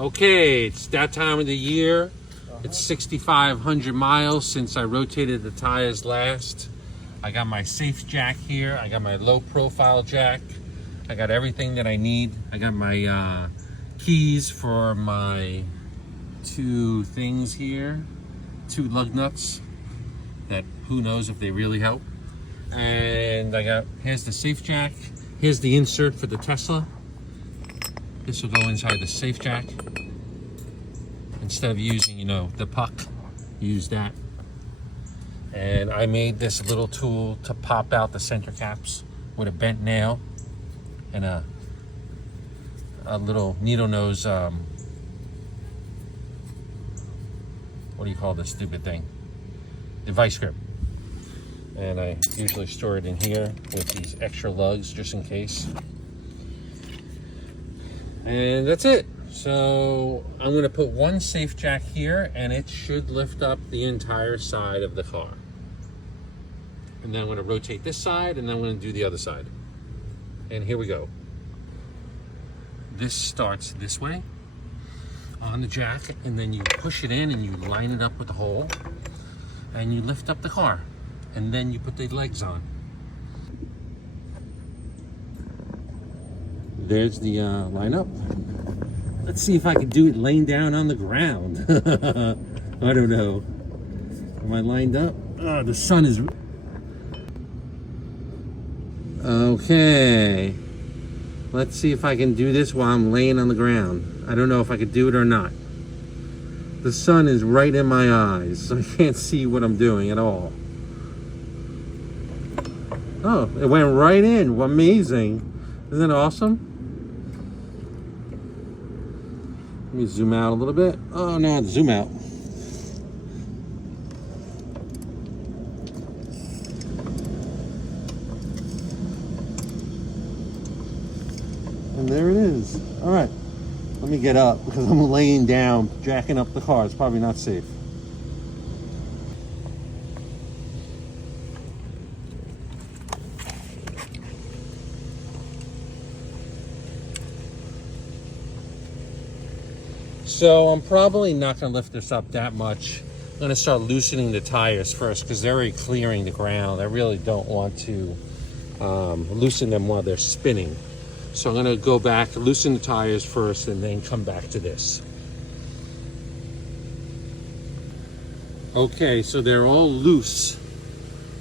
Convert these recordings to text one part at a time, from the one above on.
Okay, it's that time of the year. It's 6,500 miles since I rotated the tires last. I got my safe jack here. I got my low profile jack. I got everything that I need. I got my keys for my two things here. Two lug nuts that who knows if they really help. And here's the safe jack. Here's the insert for the Tesla. This will go inside the safe jack. Instead of using, the puck, use that. And I made this little tool to pop out the center caps with a bent nail and a little needle nose, what do you call this stupid thing? The vise-grip. And I usually store it in here with these extra lugs just in case. And that's it. So I'm going to put one safe jack here and it should lift up the entire side of the car. And then I'm going to rotate this side and then I'm going to do the other side. And here we go. This starts this way on the jack and then you push it in and you line it up with the hole and you lift up the car and then you put the legs on. There's the line up. Let's see if I can do it laying down on the ground. I don't know. Am I lined up? Oh, the sun is... Okay. Let's see if I can do this while I'm laying on the ground. I don't know if I could do it or not. The sun is right in my eyes, so I can't see what I'm doing at all. Oh, it went right in. Amazing. Isn't that awesome? Let me zoom out a little bit. Oh, no, zoom out. And there it is. All right, let me get up because I'm laying down, jacking up the car. It's probably not safe. So I'm probably not going to lift this up that much. I'm going to start loosening the tires first because they're already clearing the ground. I really don't want to loosen them while they're spinning. So I'm going to go back, loosen the tires first, and then come back to this. Okay, so they're all loose.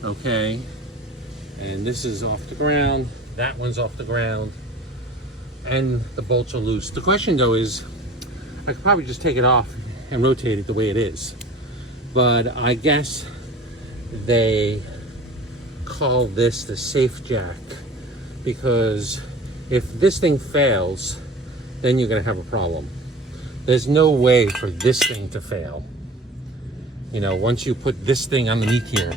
Okay, and this is off the ground. That one's off the ground. And the bolts are loose. The question though is, I could probably just take it off and rotate it the way it is. But I guess they call this the safe jack because if this thing fails, then you're gonna have a problem. There's no way for this thing to fail. Once you put this thing underneath here,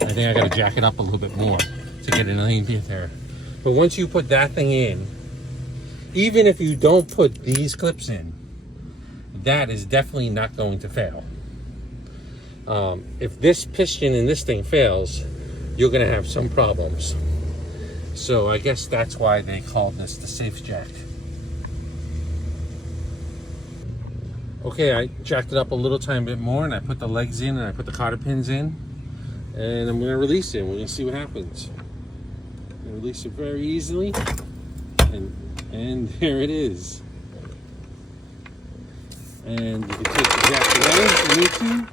I think I gotta jack it up a little bit more to get it underneath there. But once you put that thing in, even if you don't put these clips in, that is definitely not going to fail. If this piston in this thing fails, you're going to have some problems. So I guess that's why they called this the safe jack. Okay, I jacked it up a little tiny bit more and I put the legs in and I put the cotter pins in. And I'm going to release it. We're going to see what happens. Release it very easily. And there it is. And you can take the jack away if you need to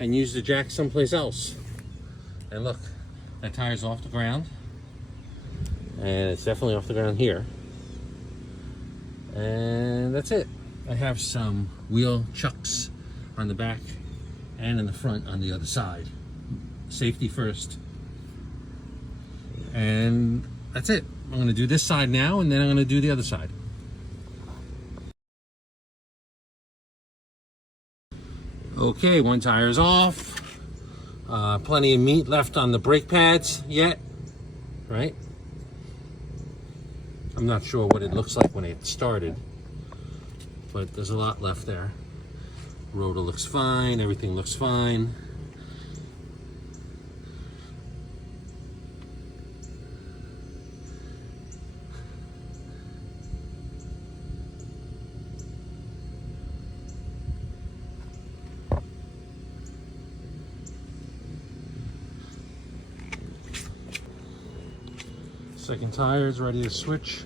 and use the jack someplace else. And look, that tire's off the ground. And it's definitely off the ground here. And that's it. I have some wheel chucks on the back and in the front on the other side. Safety first. And that's it. I'm going to do this side now, and then I'm going to do the other side. Okay, one tire is off. Plenty of meat left on the brake pads yet, right? I'm not sure what it looks like when it started, but there's a lot left there. Rotor looks fine, everything looks fine. Second tire is ready to switch.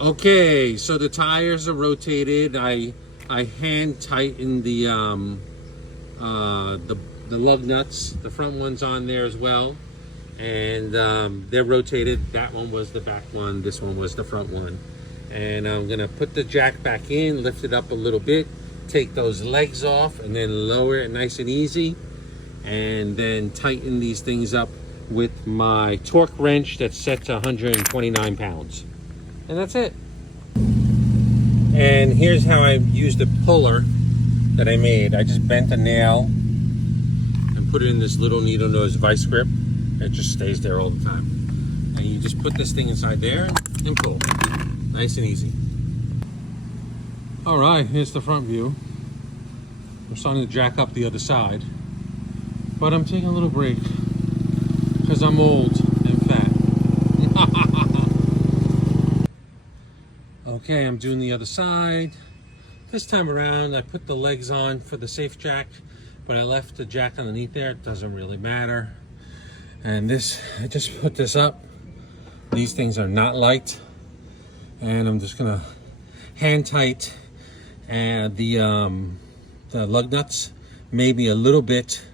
Okay, so the tires are rotated. I hand tightened the lug nuts. The front one's on there as well, and they're rotated. That one was the back one. This one was the front one. And I'm gonna put the jack back in, lift it up a little bit, take those legs off, and then lower it nice and easy, and then tighten these things up with my torque wrench that's set to 129 pounds. And that's it. And here's how I used the puller that I made. I just bent a nail and put it in this little needle nose vice grip. It just stays there all the time. And you just put this thing inside there and pull. Nice and easy. All right, here's the front view. I'm starting to jack up the other side, but I'm taking a little break because I'm old and fat. Okay, I'm doing the other side. This time around, I put the legs on for the safe jack, but I left the jack underneath there. It doesn't really matter. And this, I just put this up. These things are not light. And I'm just gonna hand tight the lug nuts, maybe a little bit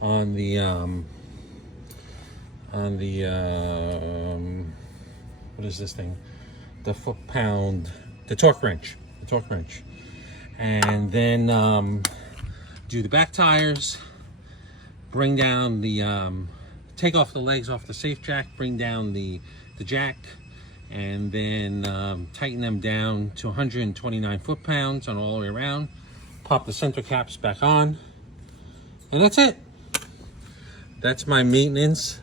on the what is this thing? The foot-pound, the torque wrench, and then do the back tires, bring down the, take off the legs off the safe jack, bring down the jack, and then tighten them down to 129 foot-pounds on all the way around, pop the center caps back on, and that's it. That's my maintenance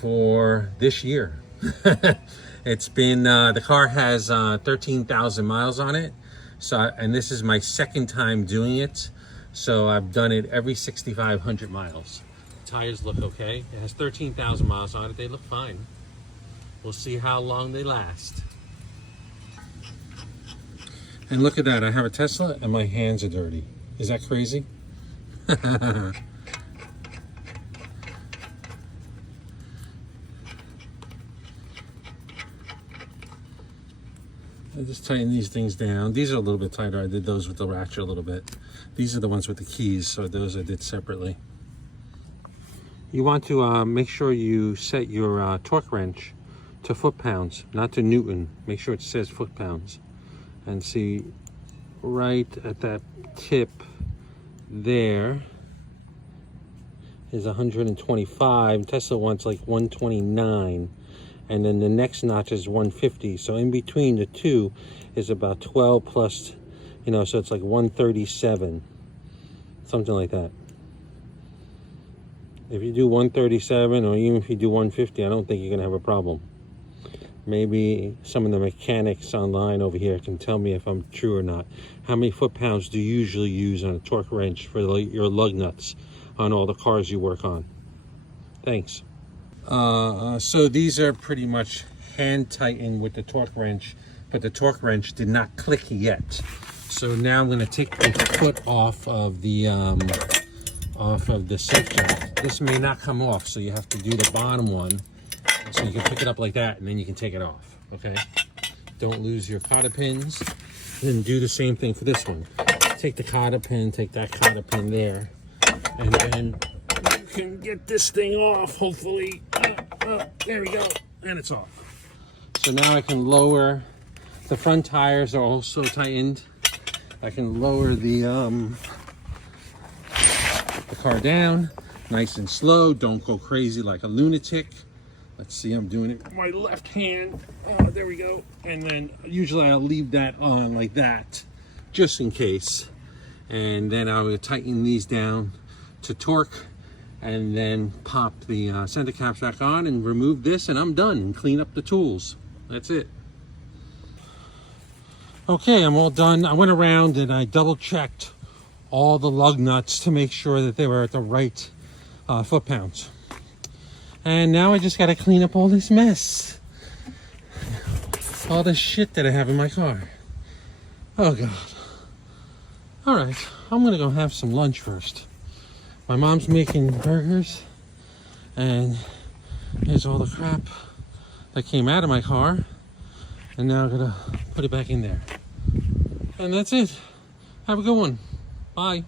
for this year. It's been, the car has 13,000 miles on it. So, and this is my second time doing it. So I've done it every 6,500 miles. The tires look okay. It has 13,000 miles on it. They look fine. We'll see how long they last. And look at that. I have a Tesla and my hands are dirty. Is that crazy? I just tighten these things down. These are a little bit tighter. I did those with the ratchet a little bit. These are the ones with the keys, so those I did separately. You want to make sure you set your torque wrench to foot-pounds, not to Newton. Make sure it says foot-pounds. And see, right at that tip there is 125. Tesla wants like 129. And then the next notch is 150. So in between the two is about 12 plus, you know, so it's like 137, something like that. If you do 137, or even if you do 150, I don't think you're gonna have a problem. Maybe some of the mechanics online over here can tell me if I'm true or not. How many foot-pounds do you usually use on a torque wrench for your lug nuts on all the cars you work on? Thanks. So these are pretty much hand tightened with the torque wrench, but the torque wrench did not click yet. So now I'm going to take the foot off of the safe jack. This may not come off, so you have to do the bottom one. So you can pick it up like that, and then you can take it off. Okay. Don't lose your cotter pins. Then do the same thing for this one. Take the cotter pin, take that cotter pin there, and then you can get this thing off, hopefully. There we go, and it's off. So now I can lower, the front tires are also tightened. I can lower the car down, nice and slow. Don't go crazy like a lunatic. Let's see, I'm doing it with my left hand. There we go. And then usually I'll leave that on like that, just in case. And then I will tighten these down to torque, and then pop the center caps back on and remove this, and I'm done, and clean up the tools. That's it. Okay, I'm all done. I went around and I double checked all the lug nuts to make sure that they were at the right foot-pounds. And now I just got to clean up all this mess. All the shit that I have in my car. Oh, God. All right, I'm going to go have some lunch first. My mom's making burgers. And here's all the crap that came out of my car. And now I'm going to put it back in there. And that's it. Have a good one. Bye.